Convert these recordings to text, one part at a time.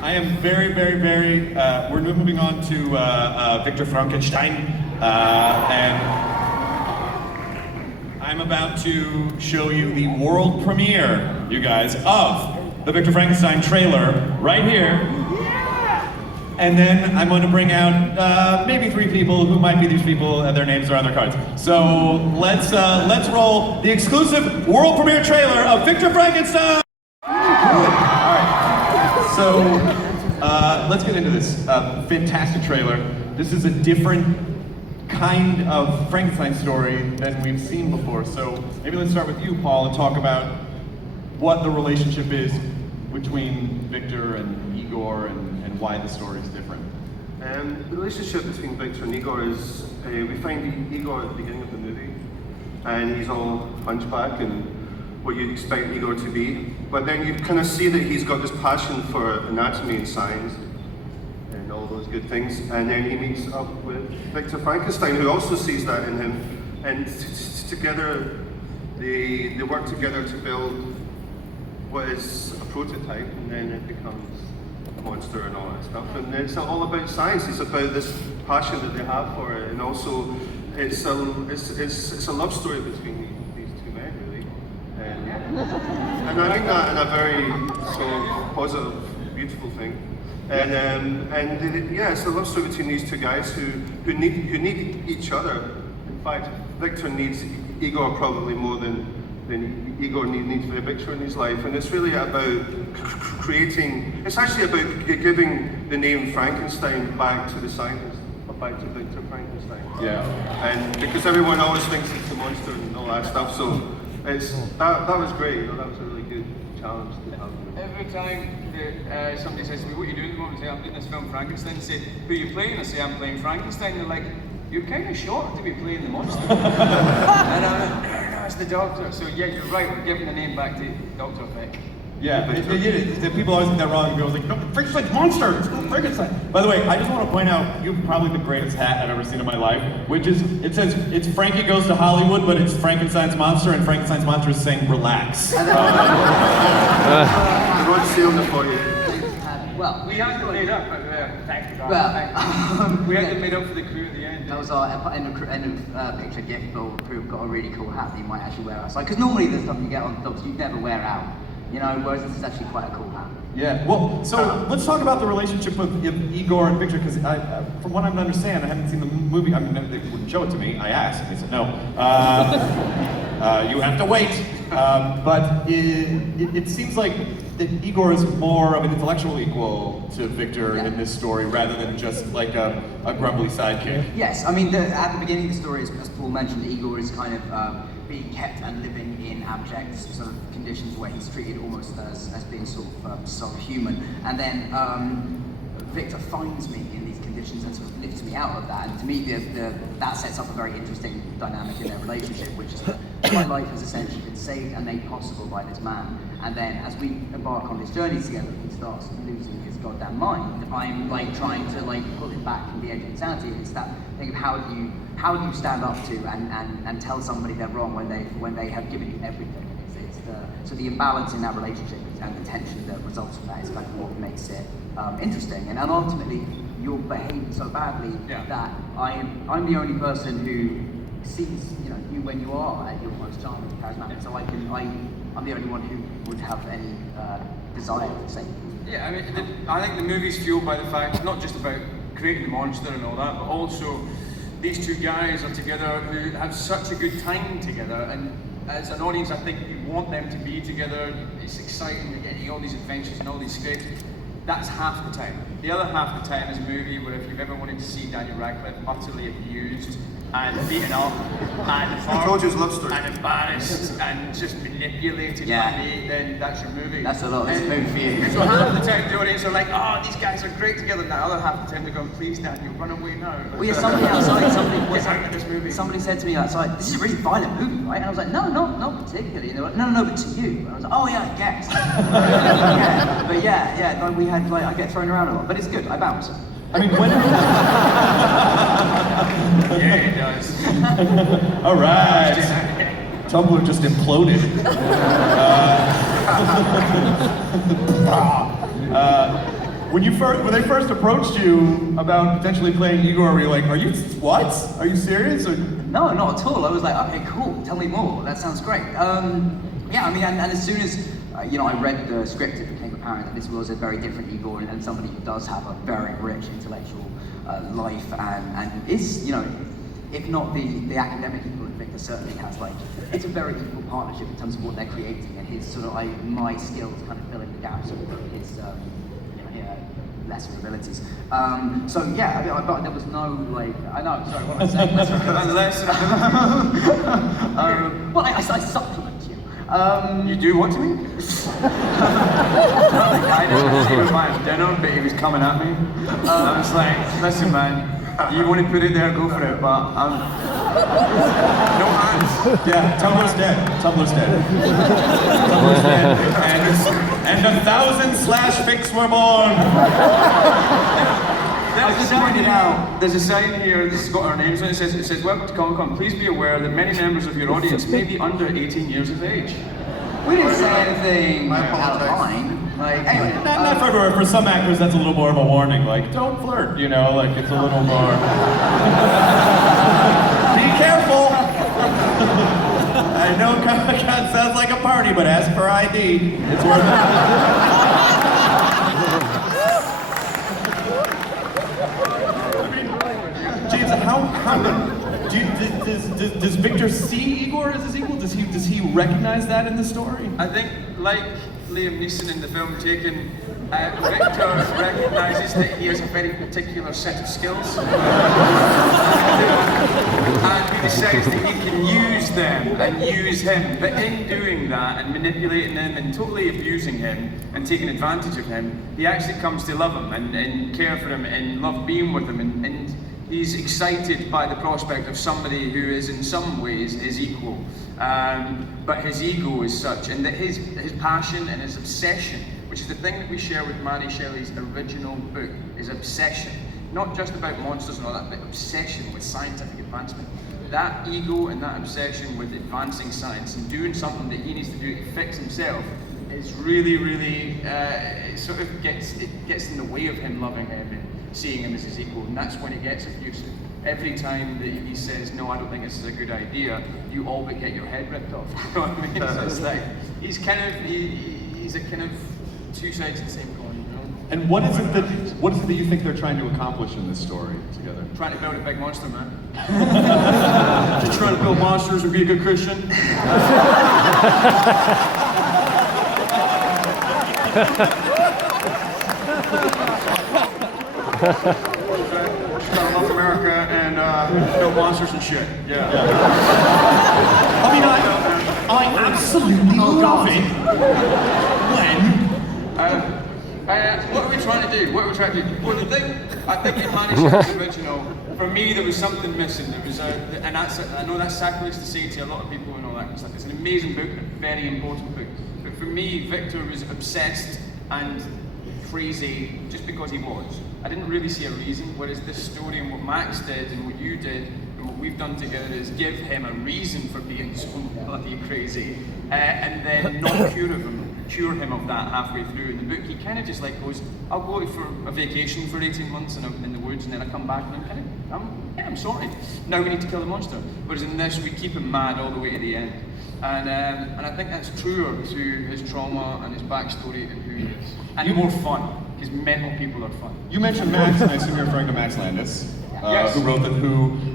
I am very, very, very, we're moving on to Victor Frankenstein, and I'm about to show you the world premiere, you guys, of the Victor Frankenstein trailer right here. And then I'm going to bring out maybe 3 people who might be these people, and their names are on their cards. So let's roll the exclusive world premiere trailer of Victor Frankenstein. All right. So let's get into this fantastic trailer. This is a different kind of Frankenstein story than we've seen before. So maybe let's start with you, Paul, and talk about what the relationship is between Victor and Igor and why the story is different. The relationship between Victor and Igor is, we find Igor at the beginning of the movie, and he's all hunchback and what you'd expect Igor to be. But then you kind of see that he's got this passion for anatomy and science and all those good things. And then he meets up with Victor Frankenstein, who also sees that in him. And together, they work together to build what is a prototype, and then it becomes a monster and all that stuff. And it's all about science. It's about this passion that they have for it, and also it's a love story between these 2 men, really. And I think that in a very positive, beautiful thing. And yeah, it's a love story between these 2 guys who need each other. In fact, Victor needs Igor probably more than Igor needs Victor in his life, and it's really about creating. It's actually about giving the name Frankenstein back to the scientist, or back to Victor Frankenstein. Yeah. And because everyone always thinks it's a monster and all that stuff, so it's that was great. You know, that was a really good challenge to have. Every time that somebody says to me, "What are you doing at the moment?" I say, "I'm doing this film Frankenstein." They say, "Who are you playing?" I say, "I'm playing Frankenstein." They're like, "You're kind of short to be playing the monster." And I'm like, it's the Doctor. So yeah, you're right, we're giving the name back to Dr. Vic. Yeah, people always get that wrong. People like, no, Frankenstein's monster, it's called Frankenstein. By the way, I just want to point out, you have probably the greatest hat I've ever seen in my life, which is, it says, it's Frankie Goes to Hollywood, but it's Frankenstein's monster, and Frankenstein's monster is saying, relax. I won't seal it for you. Well, we had it made up, thank you God. We had it made up for the crew at the end. That was our end of picture gift who got a really cool hat that you might actually wear outside. Because normally the stuff you get on films you never wear out, you know, whereas this is actually quite a cool hat. Yeah, well, so let's talk about the relationship with Igor and Victor, because from what I understand, I haven't seen the movie. I mean, they wouldn't show it to me. I asked, and they said no. You have to wait. But it seems like that Igor is more of an intellectual equal to Victor in this story, rather than just like a grumbly sidekick. Yes, I mean, at the beginning of the story, as Paul mentioned, Igor is kind of being kept and living in abject sort of conditions where he's treated almost as being sort of subhuman. And then Victor finds me in these conditions and sort of lifts me out of that. And to me, that sets up a very interesting dynamic in their relationship, which is that my life has essentially been saved and made possible by this man. And then as we embark on this journey together, he starts losing his goddamn mind. I'm like trying to like pull him back from the edge of insanity. It's that thing of how do you stand up to and tell somebody they're wrong when they have given you everything. So the imbalance in that relationship and the tension that results from that is kind of what makes it interesting. And ultimately, you're behaving so badly that I'm the only person who sees you when you are at your most charming, charismatic. So I'm the only one who would have any desire to save you. Yeah, I mean, I think the movie's fueled by the fact not just about creating the monster and all that, but also these 2 guys are together who have such a good time together, and as an audience, I think you want them to be together. It's exciting, you're getting all these adventures and all these scripts. That's half the time. The other half the time is a movie where if you've ever wanted to see Daniel Radcliffe utterly abused and beaten up and and embarrassed and just manipulated by me, then that's your movie. That's a lot. That's a movie for you. So half the time the audience are like, oh, these guys are great together. And the other half the time they're going, please Daniel, run away now. Well, yeah, somebody outside, get out of this movie. Somebody said to me outside, this is a really violent movie, right? And I was like, no, not particularly. And they were like, no, but to you. And I was like, oh yeah, I guess. But yeah, like we had, I get thrown around a lot, but it's good, I bounce. I mean, when... Yeah, it does. All right. Tumblr just imploded. when they first approached you about potentially playing Igor, were you like, what? Are you serious? Or... No, not at all. I was like, okay, cool, tell me more. That sounds great. Yeah, I mean, and as soon as I read the script, it became apparent that this was a very different Igor and somebody who does have a very rich intellectual life and is, if not the academic equivalent, Victor certainly has it's a very equal partnership in terms of what they're creating and his sort of my skills kind of filling the gaps of his lesser abilities. So yeah, I mean, but there was no I know. Sorry, what am I saying? Lesser abilities. Well, I supplement you. You do what to me? I didn't see him buying dinner, but he was coming at me. I was like, listen, man. You want to put it there, go for it, but no hands. Yeah, Tumblr's dead. Tumblr's dead. Tumblr's dead. And 1,000 /fics were born. There's a sign here, this has got our names on it, it says, welcome to Comic-Con. Please be aware that many members of your audience may be under 18 years of age. We didn't say anything out of line. Anyway, not for everyone. For some actors, that's a little more of a warning. Don't flirt. It's a little more. Be careful. I know Comic-Con sounds like a party, but as per ID, it's worth it. James, does Victor see Igor as his equal? Does he recognize that in the story? I think, like Liam Neeson in the film Taken, Victor recognises that he has a very particular set of skills. And he decides that he can use them and use him. But in doing that and manipulating him and totally abusing him and taking advantage of him, he actually comes to love him and care for him and love being with him. And he's excited by the prospect of somebody who is in some ways his equal. But his ego is such, and that his passion and his obsession, which is the thing that we share with Mary Shelley's original book, is obsession. Not just about monsters and all that, but obsession with scientific advancement. That ego and that obsession with advancing science and doing something that he needs to do to fix himself is really, really, it sort of gets in the way of him loving him and seeing him as his equal, and that's when it gets abusive. Every time that he says, no, I don't think this is a good idea, you all but get your head ripped off. You know what I mean? So it's like, he's a kind of two sides of the same coin, you know? And what is it that you think they're trying to accomplish in this story together? Trying to build a big monster, man. Just trying to build monsters and be a good Christian. Love America and build monsters and shit. Yeah. I mean, I absolutely love it when. What are we trying to do? Well, the thing, I think in Harry Potter's original, for me, there was something missing. There was and I know that's sacrilege to say to a lot of people and all that stuff. It's an amazing book, a very important book. But for me, Victor was obsessed and crazy just because he was. I didn't really see a reason, whereas this story and what Max did and what you did and what we've done together is give him a reason for being so bloody crazy and then not cure him of that halfway through. In the book, he kind of just goes, I'll go for a vacation for 18 months in the woods and then I come back and I'm sorry. Now we need to kill the monster. Whereas in this, we keep him mad all the way to the end. And I think that's truer to his trauma and his backstory and who he is. And more fun, because mental people are fun. You mentioned Max, and I assume you're referring to Max Landis, yes. Who wrote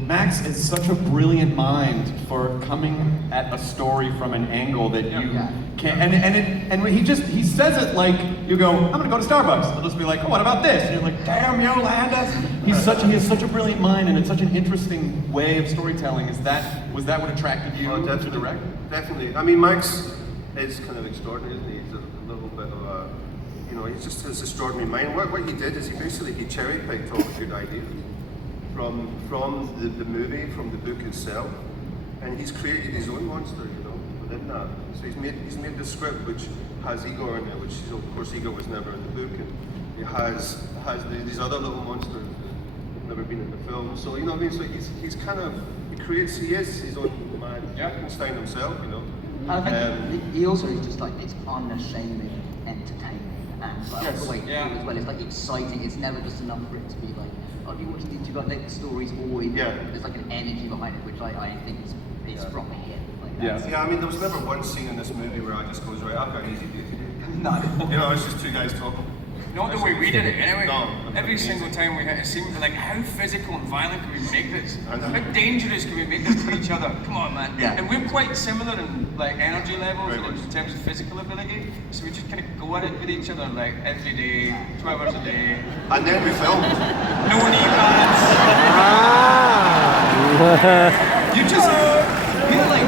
Max is such a brilliant mind for coming at a story from an angle that you can't, and he says it like, you go, I'm gonna go to Starbucks. I'll just be like, oh, what about this? And you're like, damn, yo, Landis. He has such a brilliant mind, and it's such an interesting way of storytelling. Was that what attracted you to direct? Definitely. I mean, Max is kind of extraordinary, isn't he? He's a little bit of a, he just has this extraordinary mind. What he did is he cherry-picked all the good ideas from the movie, from the book itself, and he's created his own monster, within that. So he's made this script which has Igor in it, which of course Igor was never in the book, and it has these other little monsters that have never been in the film. So you know what I mean? So he is his own mad Frankenstein himself, I think he also is just it's unashamedly entertaining. and like, all the way through as well. It's like exciting. It's never just enough for it to be like, oh, you watch these two guys, like the story's always there's like an energy behind it, which I think is from the hip. Like, Yeah, I mean, there was never one scene in this movie where I just goes, right, I've got an easy day today. No. You know, it's just two guys talking. Not the way we did it, anyway. No, every single time we hit a scene, like, how physical and violent can we make this? How dangerous can we make this to each other? Come on, man. Yeah. And we're quite similar in like energy levels and in terms of physical ability, so we just kind of go at it with each other like every day, 12 hours a day. And then we filmed. No knee pads. You just Feel like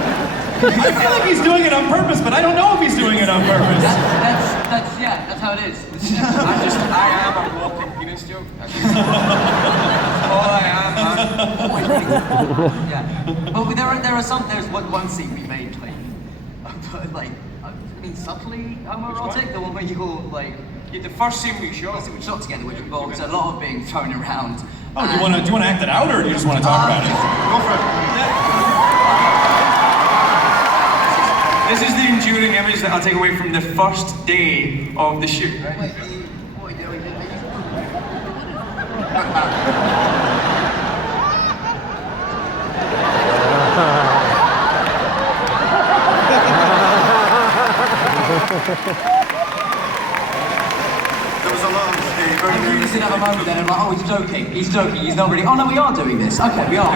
I feel like he's doing it on purpose, but I don't know if he's doing it on purpose. that's how it is. I am a walking penis joke. That's all I am, man. Always really good. Yeah. But there's one scene we made like I mean subtly homoerotic, the one where you're like The first scene we shot. we shot together, which involves a lot of being thrown around. Oh, do you want to act it out, or do you just want to talk about it? Go for it. This is the enduring image that I'll take away from the first day of the shoot. Right? Wait, what are you doing? There was a lot of You just didn't have a moment then, and like, oh, he's joking, he's not really. Oh no, we are doing this. Okay, we are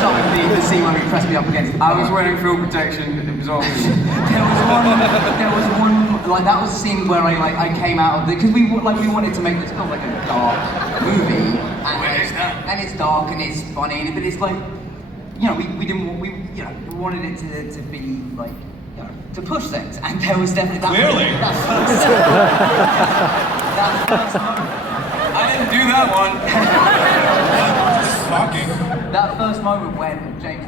showing the scene where he pressed me up against. I was wearing full protection. It was obvious. there was one, like that was the scene where I came out of it because we wanted to make this kind of like a dark movie, and it's dark and it's funny, but it's like, you know, we wanted it to be like, you know, to push things, and there was definitely that. Clearly. That first moment. I didn't do that one. Talking. That first moment when James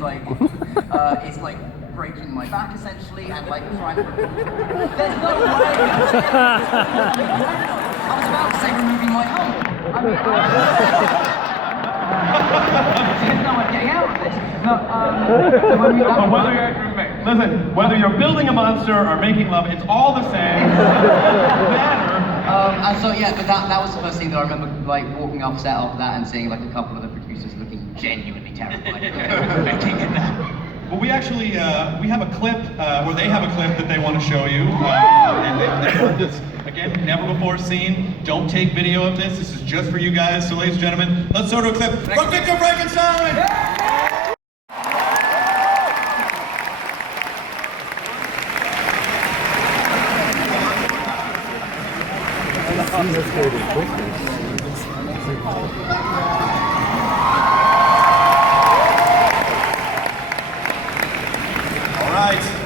is like breaking my back essentially and like trying to. There's no way. I was about to say removing my helmet. I mean, there's no way getting out of this. No, when we But whether you're building a monster or making love, it's all the same. It doesn't matter. And so yeah, but that was the first thing that I remember like walking off set after that and seeing like a couple of the producers looking genuinely terrified making it that. Well, we actually we have a clip, or they have a clip that they want to show you, and they heard this again, never before seen. Don't take video of this. This is just for you guys. So, ladies and gentlemen, let's go to a clip from Victor Frankenstein. All right.